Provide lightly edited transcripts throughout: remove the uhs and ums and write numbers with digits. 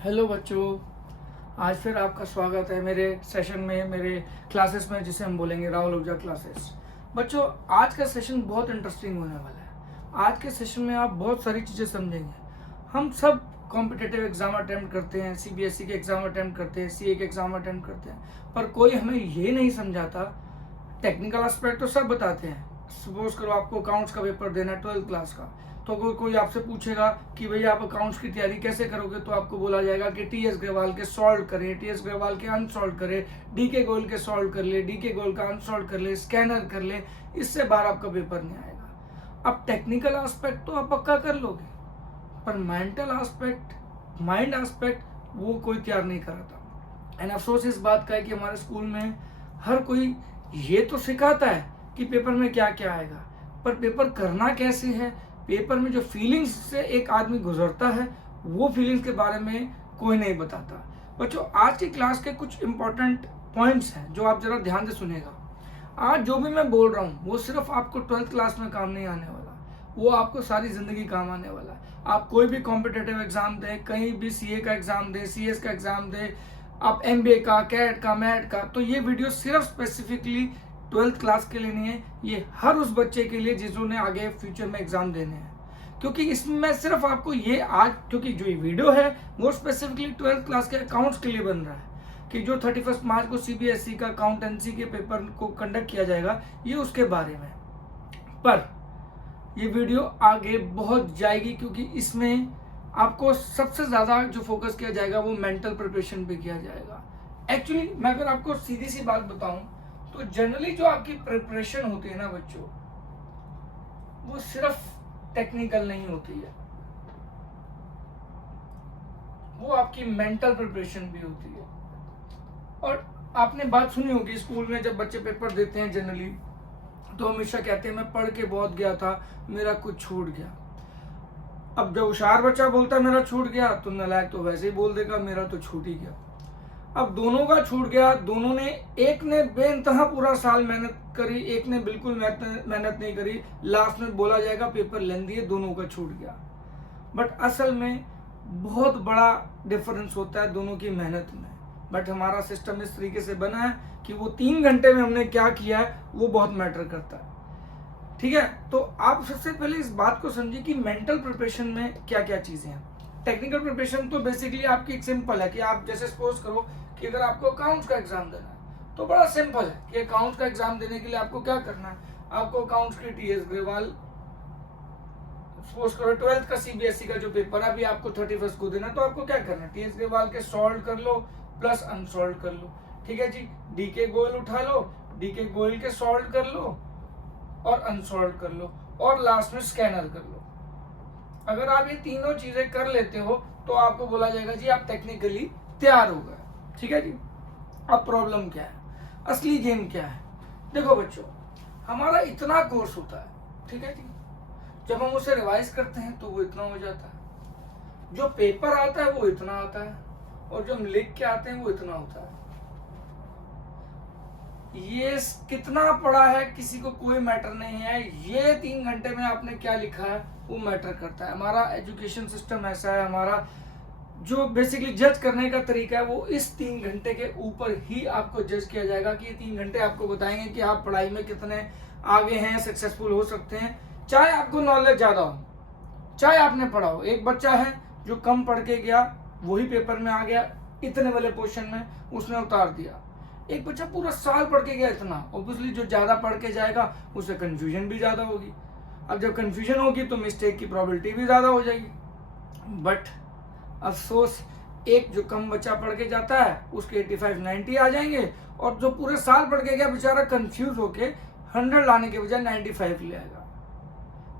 Hello बच्चों, आज फिर आपका स्वागत है मेरे सेशन में, मेरे क्लासेस में, जिसे हम बोलेंगे राहुल ऊर्जा क्लासेस। बच्चों, आज का सेशन बहुत इंटरेस्टिंग होने वाला है। आज के सेशन में आप बहुत सारी चीज़ें समझेंगे। हम सब कॉम्पिटिटिव एग्जाम अटेम्प्ट करते हैं, सीबीएसई के एग्जाम अटेम्प्ट करते हैं, सीए के एग्जाम अटेम्प्ट करते हैं, पर कोई हमें ये नहीं समझाता। टेक्निकल एस्पेक्ट तो सब बताते हैं। सपोज करो आपको अकाउंट्स का पेपर देना है 12th क्लास का, तो कोई आपसे पूछेगा कि भैया आप अकाउंट्स की तैयारी कैसे करोगे, तो आपको बोला जाएगा कि टीएस ग्रेवाल के सॉल्व करें, टीएस ग्रेवाल के अनसॉल्व करें, डीके गोयल के सॉल्व कर ले, डीके गोयल का अनसॉल्व कर ले, स्कैनर कर ले। इससे बाहर आपका पेपर नहीं आएगा। अब टेक्निकल एस्पेक्ट तो आप पक्का कर लोगे, पर मेंटल एस्पेक्ट, माइंड एस्पेक्ट वो कोई तैयार नहीं कराता। एंड अफसोस इस बात का है कि हमारे स्कूल में हर कोई ये तो सिखाता है कि पेपर में क्या क्या आएगा, पर पेपर करना कैसे है, पेपर में जो फीलिंग्स से एक आदमी गुजरता है, वो फीलिंग्स के बारे में कोई नहीं बताता। बच्चों, आज की क्लास के कुछ इंपॉर्टेंट पॉइंट्स हैं जो आप जरा ध्यान से सुनेगा। आज जो भी मैं बोल रहा हूँ वो सिर्फ आपको 12th क्लास में काम नहीं आने वाला, वो आपको सारी जिंदगी काम आने वाला है। आप कोई भी कॉम्पिटेटिव एग्जाम दें, कहीं भी सीए का एग्जाम दें, सीएस का एग्जाम दें, आप एमबीए का, कैट का, मैट का, तो ये वीडियो सिर्फ स्पेसिफिकली 12th क्लास के लिए नहीं है। ये हर उस बच्चे के लिए जिन्होंने आगे फ्यूचर में एग्जाम देने हैं, क्योंकि इसमें सिर्फ आपको ये आज, क्योंकि जो ये वीडियो है वो स्पेसिफिकली 12th क्लास के अकाउंट्स के लिए बन रहा है कि जो 31 मार्च को सीबीएसई का अकाउंटेंसी के पेपर को कंडक्ट किया जाएगा, ये उसके बारे में। पर ये वीडियो आगे बहुत जाएगी, क्योंकि इसमें आपको सबसे ज्यादा जो फोकस किया जाएगा वो मेंटल प्रिपरेशन पे किया जाएगा। एक्चुअली मैं अगर आपको सीधी सी बात बताऊं तो जनरली जो आपकी प्रिपरेशन होती है ना बच्चों, वो सिर्फ टेक्निकल नहीं होती है, वो आपकी मेंटल प्रिपरेशन भी होती है। और आपने बात सुनी होगी, स्कूल में जब बच्चे पेपर देते हैं जनरली तो हमेशा कहते हैं मैं पढ़ के बहुत गया था, मेरा कुछ छूट गया। अब जब होशियार बच्चा बोलता है मेरा छूट गया, तो नालायक तो वैसे ही बोल देगा मेरा तो छूट ही गया। अब दोनों का छूट गया, दोनों ने, एक ने बेइंतहा पूरा साल मेहनत करी, एक ने बिल्कुल मेहनत नहीं करी, लास्ट में बोला जाएगा पेपर लेंदी है, दोनों का छूट गया। बट असल में बहुत बड़ा डिफरेंस होता है दोनों की मेहनत में। बट हमारा सिस्टम इस तरीके से बना है कि वो 3 घंटे में हमने क्या किया है वो बहुत मैटर करता है। ठीक है, तो आप सबसे पहले इस बात को समझिए कि मेंटल प्रिपरेशन में क्या क्या चीजें हैं। टेक्निकल प्रिपरेशन तो बेसिकली आपकी एक सिंपल है कि आप जैसे सपोज करो कि अगर आपको अकाउंट्स का एग्जाम देना है तो बड़ा सिंपल है कि अकाउंट्स का एग्जाम देने के लिए आपको क्या करना है। आपको अकाउंट्स की टीएस ग्रेवाल, सपोज करो 12th का सीबीएसई का जो पेपर है अभी आपको 31 को देना, तो आपको क्या करना है, टीएस ग्रेवाल के सॉल्व कर लो प्लस अनसॉल्व कर लो। ठीक है जी, डीके गोयल उठा लो, डीके गोयल के सॉल्व कर लो और अनसॉल्व कर लो, और लास्ट में स्कैनर कर लो। अगर आप ये तीनों चीजें कर लेते हो तो आपको बोला जाएगा जी आप टेक्निकली तैयार हो गए। ठीक है जी। अब प्रॉब्लम क्या है, असली गेम क्या है। देखो बच्चों, हमारा इतना कोर्स होता है, ठीक है जी, जब हम उसे रिवाइज करते हैं तो वो इतना हो जाता है, जो पेपर आता है वो इतना आता है, और जो हम लिख के आते हैं वो इतना होता है। ये कितना पढ़ा है किसी को कोई मैटर नहीं है, ये 3 घंटे में आपने क्या लिखा है वो मैटर करता है। हमारा एजुकेशन सिस्टम ऐसा है, हमारा जो बेसिकली जज करने का तरीका है वो इस 3 घंटे के ऊपर ही आपको जज किया जाएगा कि ये 3 घंटे आपको बताएंगे कि आप पढ़ाई में कितने आगे हैं, सक्सेसफुल हो सकते हैं, चाहे आपको नॉलेज ज्यादा हो, चाहे आपने पढ़ा हो। एक बच्चा है जो कम पढ़ के गया, वही पेपर में आ गया इतने वाले पोर्शन में, उसने उतार दिया। एक बच्चा पूरा साल पढ़ के गया इतना, ऑब्वियसली जो ज्यादा पढ़ के जाएगा उसे कंफ्यूजन भी ज्यादा होगी। अब जब कंफ्यूजन होगी तो मिस्टेक की प्रोबेबिलिटी भी ज्यादा हो जाएगी। बट अफसोस, एक जो कम बच्चा पढ़ के जाता है उसके 85-90 आ जाएंगे, और जो पूरे साल पढ़ के गया बेचारा कंफ्यूज होके 100 लाने के बजाय 95 ले आएगा।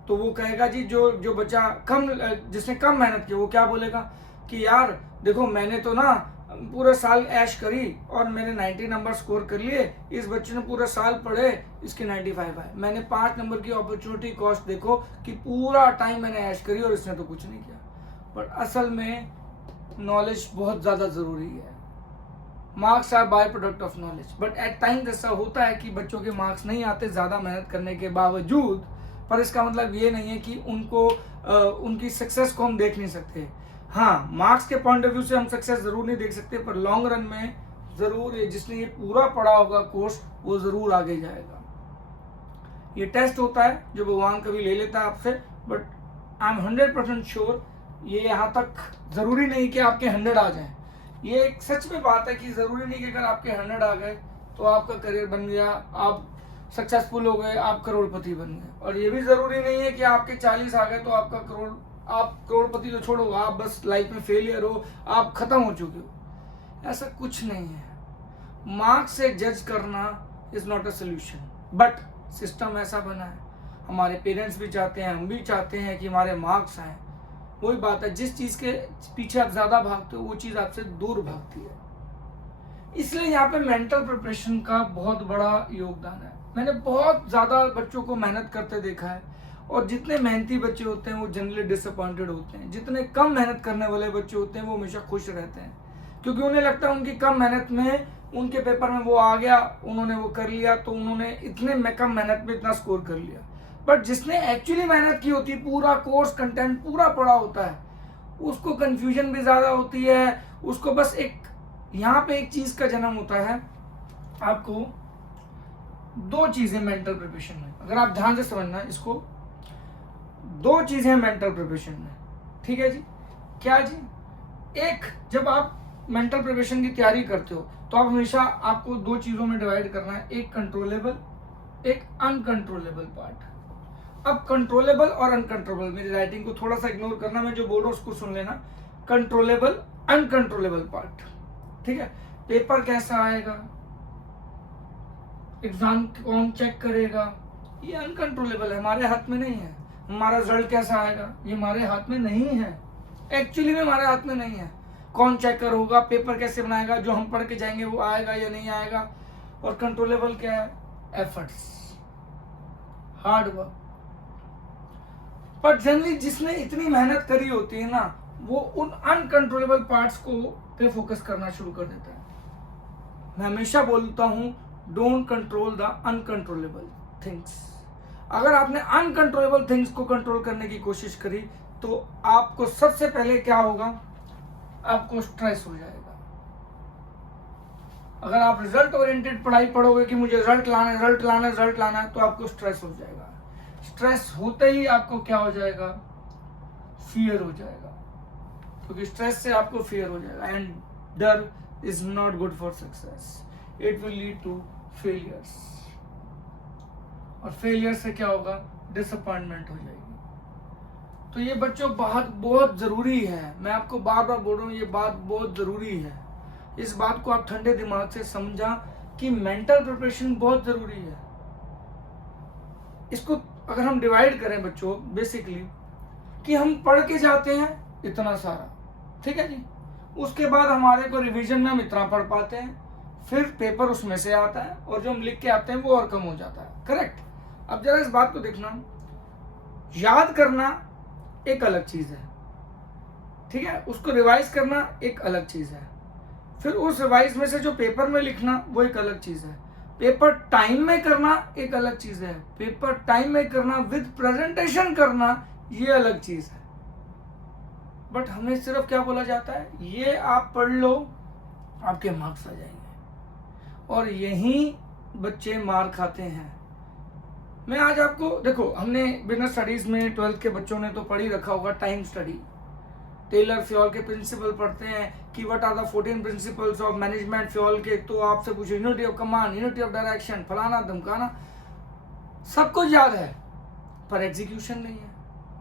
तो वो कहेगा जी, जो बच्चा कम, जिसने कम मेहनत की, वो क्या बोलेगा कि यार देखो मैंने तो ना पूरे साल ऐश करी और मैंने 90 नंबर स्कोर कर लिए, इस बच्चे ने पूरे साल पढ़े, इसके 95 आए। मैंने 5 नंबर की अपॉर्चुनिटी कॉस्ट देखो कि पूरा टाइम मैंने ऐश करी और इसने तो कुछ नहीं किया। पर असल में नॉलेज बहुत ज्यादा जरूरी है। Marks are by product of knowledge, but at times ऐसा होता है कि बच्चों के मार्क्स नहीं आते ज्यादा मेहनत करने के बावजूद, पर इसका मतलब ये नहीं है कि उनको उनकी सक्सेस को हम देख नहीं सकते। हाँ, मार्क्स के पॉइंट ऑफ व्यू से हम सक्सेस जरूर नहीं देख सकते, पर लॉन्ग रन में जरूर जिसने ये पूरा पढ़ा होगा कोर्स वो जरूर आगे जाएगा। ये टेस्ट होता है जो भगवान कभी ले लेता है आपसे, बट आई एम 100% श्योर ये यहाँ तक जरूरी नहीं कि आपके 100 आ जाएं। ये एक सच में बात है कि जरूरी नहीं कि अगर आपके 100 आ गए तो आपका करियर बन गया, आप सक्सेसफुल हो गए, आप करोड़पति बन गए। और ये भी जरूरी नहीं है कि आपके 40 आ गए तो आपका आप करोड़पति तो छोड़ो, आप बस लाइफ में फेलियर हो, आप खत्म हो चुके हो। ऐसा कुछ नहीं है। मार्क्स से जज करना is not a solution, but system ऐसा बना है, हमारे पेरेंट्स भी चाहते हैं, हम भी चाहते हैं कि हमारे मार्क्स आए। वही बात है, जिस चीज के पीछे आप ज्यादा भागते हो वो चीज आपसे दूर भागती है। इसलिए यहाँ पे मेंटल प्रिपरेशन का बहुत बड़ा योगदान है। मैंने बहुत ज्यादा बच्चों को मेहनत करते देखा है, और जितने मेहनती बच्चे होते हैं वो जनरली डिसअपॉइंटेड होते हैं। जितने कम मेहनत करने वाले बच्चे होते हैं वो हमेशा खुश रहते हैं, क्योंकि उन्हें लगता है उनकी कम मेहनत में उनके पेपर में वो आ गया, उन्होंने वो कर लिया, तो उन्होंने इतने कम मेहनत में इतना स्कोर कर लिया। बट जिसने एक्चुअली मेहनत की होती है, पूरा कोर्स कंटेंट पूरा पढ़ा होता है, उसको कंफ्यूजन भी ज्यादा होती है। उसको बस एक यहाँ पे एक चीज का जन्म होता है। आपको दो चीजें मेंटल प्रिपरेशन में, अगर आप ध्यान से समझना इसको, दो चीजें मेंटल प्रिपरेशन में, ठीक है जी। क्या जी? एक, जब आप मेंटल प्रिपरेशन की तैयारी करते हो तो आप हमेशा आपको दो चीजों में डिवाइड करना है, एक कंट्रोलेबल, एक अनकंट्रोलेबल पार्ट। अब कंट्रोलेबल और अनकंट्रोलेबल, मेरी राइटिंग को थोड़ा सा इग्नोर करना, मैं जो बोल रहा हूं उसको सुन लेना। कंट्रोलेबल, अनकंट्रोलेबल पार्ट, ठीक है। पेपर कैसा आएगा, एग्जाम कौन चेक करेगा, ये अनकंट्रोलेबल है, हमारे हाथ में नहीं है। हमारा रिजल्ट कैसा आएगा, ये हमारे हाथ में नहीं है, एक्चुअली में हमारे हाथ में नहीं है। कौन चेकर होगा, पेपर कैसे बनाएगा, जो हम पढ़ के जाएंगे वो आएगा या नहीं आएगा। और कंट्रोलेबल क्या है, एफर्ट्स, हार्ड वर्क। पर जनरली जिसने इतनी मेहनत करी होती है ना, वो उन अनकंट्रोलेबल पार्ट्स को पे फोकस करना शुरू कर देता है। मैं हमेशा बोलता हूं, don't control the uncontrollable things. अगर आपने अनकंट्रोलेबल थिंग्स को कंट्रोल करने की कोशिश करी तो आपको सबसे पहले क्या होगा, आपको स्ट्रेस हो जाएगा। अगर आप रिजल्ट ओरिएंटेड पढ़ाई पढ़ोगे कि मुझे रिजल्ट लाना है, रिजल्ट लाना है, रिजल्ट लाना है, तो आपको स्ट्रेस हो जाएगा। स्ट्रेस होते ही आपको क्या हो जाएगा, फियर हो जाएगा, क्योंकि स्ट्रेस से आपको फियर हो जाएगा। एंड डर is not good for success, it will lead to failures. और फेलियर से क्या होगा, डिसअपॉइंटमेंट हो जाएगी। तो ये बच्चों बहुत जरूरी है, मैं आपको बार बार बोल रहा हूँ, ये बात बहुत जरूरी है। इस बात को आप ठंडे दिमाग से समझा कि मेंटल प्रिपरेशन बहुत जरूरी है। इसको अगर हम डिवाइड करें बच्चों, बेसिकली कि हम पढ़ के जाते हैं इतना सारा, ठीक है जी, उसके बाद हमारे को रिवीजन में हम इतना पढ़ पाते हैं, फिर पेपर उसमें से आता है, और जो हम लिख के आते हैं वो और कम हो जाता है, करेक्ट। अब जरा इस बात को देखना, याद करना एक अलग चीज है, ठीक है, उसको रिवाइज करना एक अलग चीज है, फिर उस रिवाइज में से जो पेपर में लिखना वो एक अलग चीज है, पेपर टाइम में करना एक अलग चीज है, पेपर टाइम में करना विद प्रेजेंटेशन करना ये अलग चीज है। बट हमें सिर्फ क्या बोला जाता है, ये आप पढ़ लो आपके मार्क्स आ जाएंगे, और यही बच्चे मार खाते हैं। मैं आज आपको देखो, हमने बिजनेस स्टडीज में 12th के बच्चों ने तो पढ़ ही रखा होगा टाइम स्टडी, टेलर फ्योल के प्रिंसिपल पढ़ते हैं कि what are the 14 principles of management Fayol के, तो आपसे पूछो unity of command, unity of direction, फलाना धमकाना, सबको याद है पर एग्जीक्यूशन नहीं है।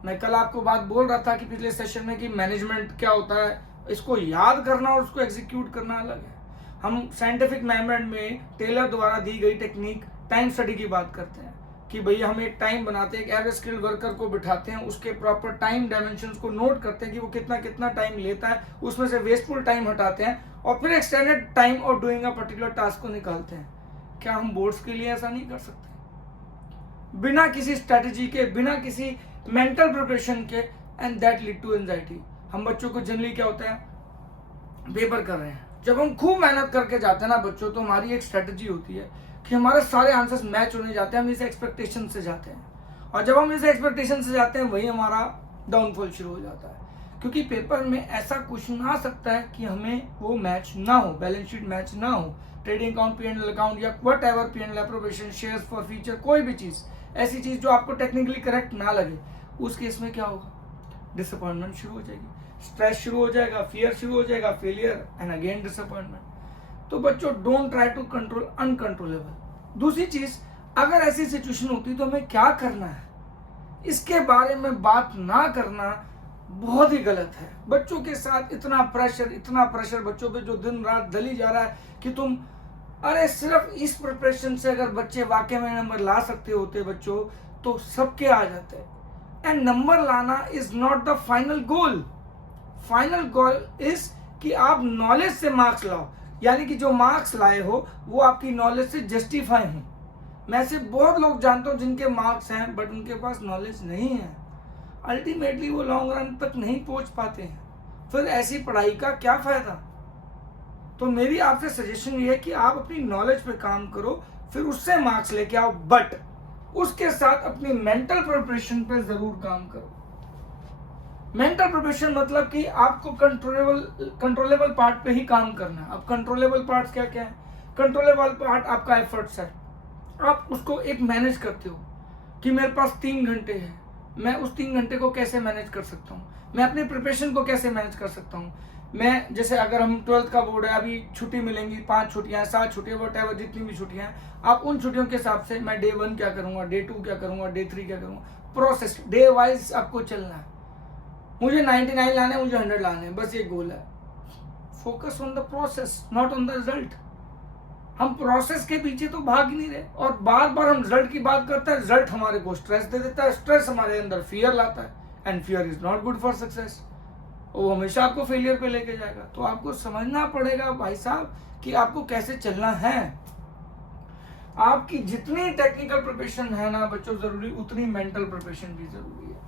मैं कल आपको बात बोल रहा था कि पिछले सेशन में कि मैनेजमेंट क्या होता है, इसको याद करना और उसको एग्जीक्यूट करना अलग है। हम साइंटिफिक मेथड में टेलर द्वारा दी गई टेक्निक टाइम स्टडी की बात करते हैं कि भैया हम एक टाइम बनाते हैं, एक एवरेज स्किल्ड वर्कर को बिठाते हैं, उसके प्रॉपर टाइम डायमेंशंस को नोट करते हैं कि वो कितना कितना टाइम लेता है, उसमें से वेस्टफुल टाइम हटाते हैं, और फिर extended time of doing a particular task को निकालते हैं। क्या हम बोर्ड्स के लिए ऐसा नहीं कर सकते? बिना किसी स्ट्रेटेजी के, बिना किसी मेंटल प्रिपरेशन के, and that lead to anxiety. हम बच्चों को जनरली क्या होता है, पेपर कर रहे हैं, जब हम खूब मेहनत करके जाते हैं ना बच्चों, तो हमारी एक स्ट्रेटेजी होती है कि हमारे सारे आंसर्स मैच होने जाते हैं, हम इस एक्सपेक्टेशन से जाते हैं, और जब हम इस एक्सपेक्टेशन से जाते हैं वही हमारा डाउनफॉल शुरू हो जाता है। क्योंकि पेपर में ऐसा क्वेश्चन आ सकता है कि हमें वो मैच ना हो, बैलेंस शीट मैच ना हो, ट्रेडिंग अकाउंट, P&L अकाउंट या what ever, P&L appropriation, shares for future, कोई भी चीज़, ऐसी चीज़ जो आपको टेक्निकली करेक्ट ना लगे, उस केस में क्या होगा? डिसअपॉइंटमेंट शुरू हो जाएगी, स्ट्रेस शुरू हो जाएगा, फियर शुरू हो जाएगा, फेलियर एंड अगेन डिसअपॉइंटमेंट। तो बच्चों, don't try to control uncontrollable. दूसरी चीज़, अगर ऐसी सिचुएशन होती तो हमें क्या करना है, इसके बारे में बात ना करना बहुत ही गलत है। बच्चों के साथ इतना प्रेशर बच्चों पे जो दिन रात दली जा रहा है कि तुम, अरे सिर्फ इस प्रिपरेशन से अगर बच्चे वाकई में नंबर ला सकते होते बच्चों, तो सबके आ जाते। एंड नंबर लाना is not the final goal. Final goal is कि आप नॉलेज से मार्क्स लाओ, यानी कि जो मार्क्स लाए हो वो आपकी नॉलेज से जस्टिफाई हो। मैं से बहुत लोग जानता हूँ जिनके मार्क्स हैं बट उनके पास नॉलेज नहीं है, अल्टीमेटली वो लॉन्ग रन तक नहीं पहुंच पाते हैं। फिर ऐसी पढ़ाई का क्या फायदा? तो मेरी आपसे सजेशन ये है कि आप अपनी नॉलेज पे काम करो, फिर उससे मार्क्स लेके आओ, बट उसके साथ अपनी मेंटल प्रिपरेशन पे जरूर काम करो। मेंटल प्रिपरेशन मतलब कि आपको कंट्रोलेबल पार्ट पे ही काम करना है। अब कंट्रोलेबल पार्ट क्या क्या है? कंट्रोलेबल पार्ट आपका एफर्ट्स है, आप उसको एक मैनेज करते हो कि मेरे पास 3 घंटे है, मैं उस 3 घंटे को कैसे मैनेज कर सकता हूँ, मैं अपनी प्रिपरेशन को कैसे मैनेज कर सकता हूँ। मैं जैसे अगर हम 12th का बोर्ड है, अभी छुट्टी मिलेंगी, 5 छुट्टियाँ, 7 छुट्टियाँ, वट एवर जितनी भी छुट्टियाँ हैं, आप उन छुट्टियों के हिसाब से मैं डे 1 क्या करूँगा, डे 2 क्या करूँगा, डे 3 क्या करूँगा, प्रोसेस डे वाइज आपको चलना है। मुझे 99 लाने हैं, मुझे 100 लाने हैं, बस ये गोल है। Focus on the process, not on the result. हम प्रोसेस के पीछे तो भाग ही नहीं रहे, और बार बार हम रिजल्ट की बात करते हैं, रिजल्ट हमारे को स्ट्रेस दे देता है, स्ट्रेस हमारे अंदर फियर लाता है, and fear is not good for success. वो हमेशा आपको फेलियर पे लेके जाएगा। तो आपको समझना पड़ेगा भाई साहब कि आपको कैसे चलना है। आपकी जितनी टेक्निकल प्रिपरेशन है ना बच्चों जरूरी, उतनी मेंटल प्रिपरेशन भी जरूरी है।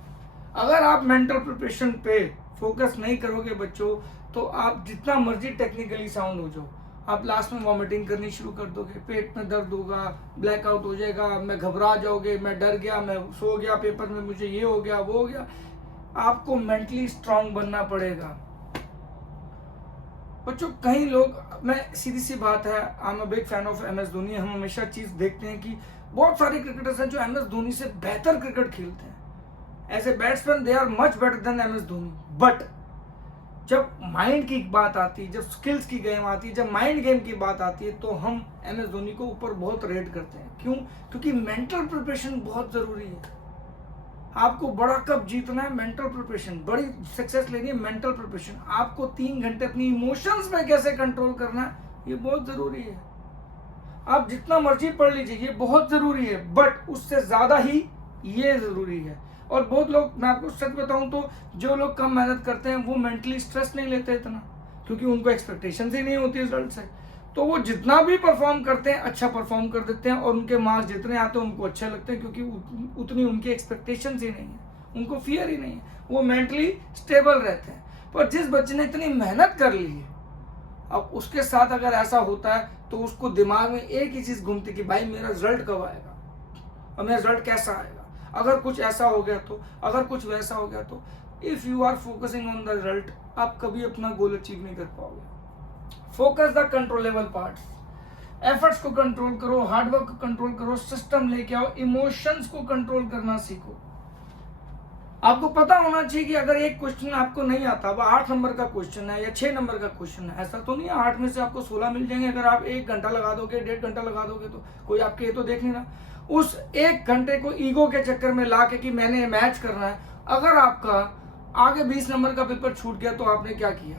अगर आप मेंटल प्रिपरेशन पे फोकस नहीं करोगे बच्चों, तो आप जितना मर्जी टेक्निकली साउंड हो जाओ, आप लास्ट में वॉमिटिंग करनी शुरू कर दोगे, पेट में दर्द होगा, ब्लैकआउट हो जाएगा, मैं घबरा जाओगे, मैं डर गया, मैं सो गया पेपर में, मुझे ये हो गया वो हो गया। आपको मेंटली स्ट्रांग बनना पड़ेगा बच्चों। कई लोग, मैं सीधी सी बात है, I am a big fan of MS Dhoni. हम हमेशा चीज देखते हैं कि बहुत सारे क्रिकेटर्स हैं जो MS धोनी से बेहतर क्रिकेट खेलते हैं। As a batsman they are much better than MS Dhoni, but जब माइंड की बात आती है, जब स्किल्स की गेम आती है, जब माइंड गेम की बात आती है, तो हम MS धोनी को ऊपर बहुत रेट करते हैं। क्यों? क्योंकि मेंटल प्रिपरेशन बहुत जरूरी है। आपको बड़ा कप जीतना है, मेंटल प्रिपरेशन, बड़ी सक्सेस लेनी है, मेंटल प्रिपरेशन। आपको 3 घंटे अपनी इमोशंस में कैसे कंट्रोल करना है, ये बहुत जरूरी है। आप जितना मर्जी पढ़ लीजिए, ये बहुत जरूरी है, बट उससे ज्यादा ही ये जरूरी है। और बहुत लोग, मैं आपको सच बताऊं तो जो लोग कम मेहनत करते हैं वो मेंटली स्ट्रेस नहीं लेते इतना, क्योंकि उनको एक्सपेक्टेशन ही नहीं होती रिजल्ट से। तो वो जितना भी परफॉर्म करते हैं अच्छा परफॉर्म कर देते हैं, और उनके मार्क्स जितने आते हैं उनको अच्छे लगते हैं, क्योंकि उतनी उनकी एक्सपेक्टेशन ही नहीं है, उनको फियर ही नहीं है, वो मेंटली स्टेबल रहते हैं। पर जिस बच्चे ने इतनी मेहनत कर ली है, अब उसके साथ अगर ऐसा होता है तो उसको दिमाग में एक ही चीज घूमती कि भाई मेरा रिजल्ट कब आएगा और मेरा रिजल्ट कैसा आएगा, अगर कुछ ऐसा हो गया तो, अगर कुछ वैसा हो गया तो। If you are focusing on the result, आप कभी अपना गोल अचीव नहीं कर पाओगे। Focus the controllable parts, efforts को कंट्रोल करो, हार्डवर्क को कंट्रोल करो, सिस्टम लेके आओ, इमोशंस को कंट्रोल करना सीखो। आपको पता होना चाहिए कि अगर एक क्वेश्चन आपको नहीं आता, अब 8 नंबर का क्वेश्चन है या 6 नंबर का क्वेश्चन है, ऐसा तो नहीं है 8 में से आपको 16 मिल जाएंगे। अगर आप 1 घंटा लगा दोगे, 1.5 घंटा लगा दोगे, तो कोई आपके ये तो देख नहीं रहा। उस 1 घंटे को ईगो के चक्कर में ला के कि मैंने मैच करना है, अगर आपका आगे 20 नंबर का पेपर छूट गया तो आपने क्या किया।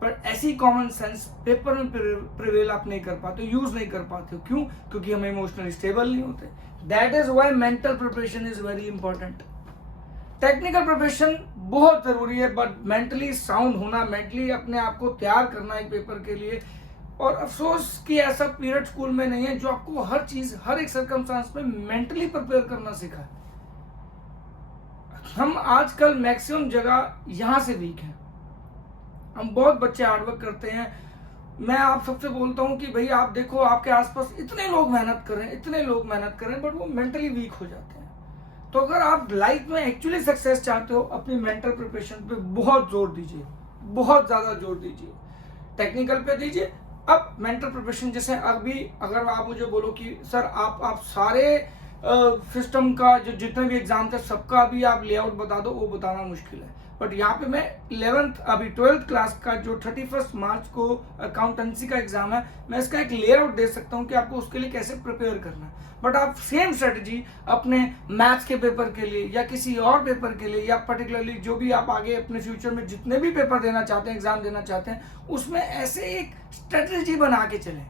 पर ऐसी कॉमन सेंस पेपर में प्रिवेल आप नहीं कर पाते, यूज नहीं कर पाते हो। क्यों? क्योंकि हम इमोशनली स्टेबल नहीं होते। That is why mental preparation is very important. Technical preparation बहुत जरूरी है, बट मेंटली साउंड होना, मेंटली अपने आप को तैयार करना एक पेपर के लिए। और अफसोस कि ऐसा पीरियड स्कूल में नहीं है जो आपको हर चीज, हर एक सर्कमस्टांस में मेंटली प्रिपेयर करना सिखाए। हम आजकल मैक्सिमम जगह यहां से वीक हैं। हम बहुत बच्चे हार्डवर्क करते हैं। मैं आप सबसे बोलता हूं कि भाई आप देखो आपके आसपास इतने लोग मेहनत कर रहे हैं, इतने लोग मेहनत कर रहे हैं, बट वो मेंटली वीक हो जाते हैं। तो अगर आप लाइफ में एक्चुअली सक्सेस चाहते हो, अपनी मेंटल प्रिपरेशन पे बहुत जोर दीजिए, बहुत ज्यादा जोर दीजिए। टेक्निकल पे दीजिए, अब मेंटल प्रिपरेशन जैसे अभी अगर आप मुझे बोलो कि सर आप सारे सिस्टम का जो जितने भी एग्जाम थे सबका अभी आप लेआउट बता दो, वो बताना मुश्किल है। बट यहाँ पे मैं 11th अभी 12th क्लास का जो 31 मार्च को अकाउंटेंसी का एग्जाम है, मैं इसका एक लेआउट दे सकता हूँ कि आपको उसके लिए कैसे प्रिपेयर करना है। बट आप सेम स्ट्रेटजी अपने मैथ्स के पेपर के लिए या किसी और पेपर के लिए या पर्टिकुलरली जो भी आप आगे अपने फ्यूचर में जितने भी पेपर देना चाहते हैं, एग्जाम देना चाहते हैं, उसमें ऐसे एक स्ट्रेटजी बना के चलें।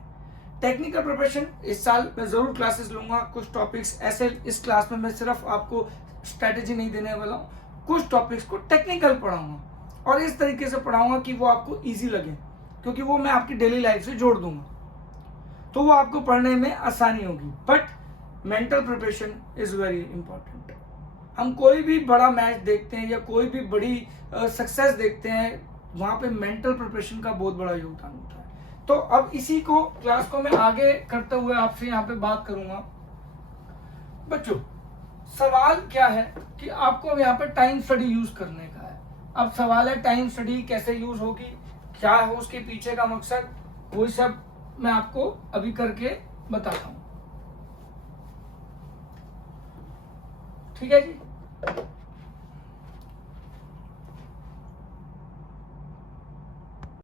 टेक्निकल प्रिपरेशन इस साल मैं जरूर क्लासेस लूंगा, कुछ टॉपिक्स ऐसे इस क्लास में मैं सिर्फ आपको स्ट्रेटजी नहीं देने वाला हूँ, कुछ टॉपिक्स को टेक्निकल पढ़ाऊंगा और इस तरीके से पढ़ाऊंगा कि वो आपको इजी लगे, क्योंकि वो मैं आपकी डेली लाइफ से जोड़ दूंगा, तो वो आपको पढ़ने में आसानी होगी। But mental preparation is very important. हम कोई भी बड़ा मैच देखते हैं या कोई भी बड़ी सक्सेस देखते हैं, वहां पे मेंटल प्रिपरेशन का बहुत बड़ा योगदान होता है। तो अब इसी को क्लास को मैं आगे करते हुए आपसे यहाँ पे बात करूंगा। बच्चों, सवाल क्या है कि आपको अब यहाँ पे टाइम स्टडी यूज करने का है। अब सवाल है टाइम स्टडी कैसे यूज होगी, क्या है उसके पीछे का मकसद, वो सब मैं आपको अभी करके बताता हूं। ठीक है जी।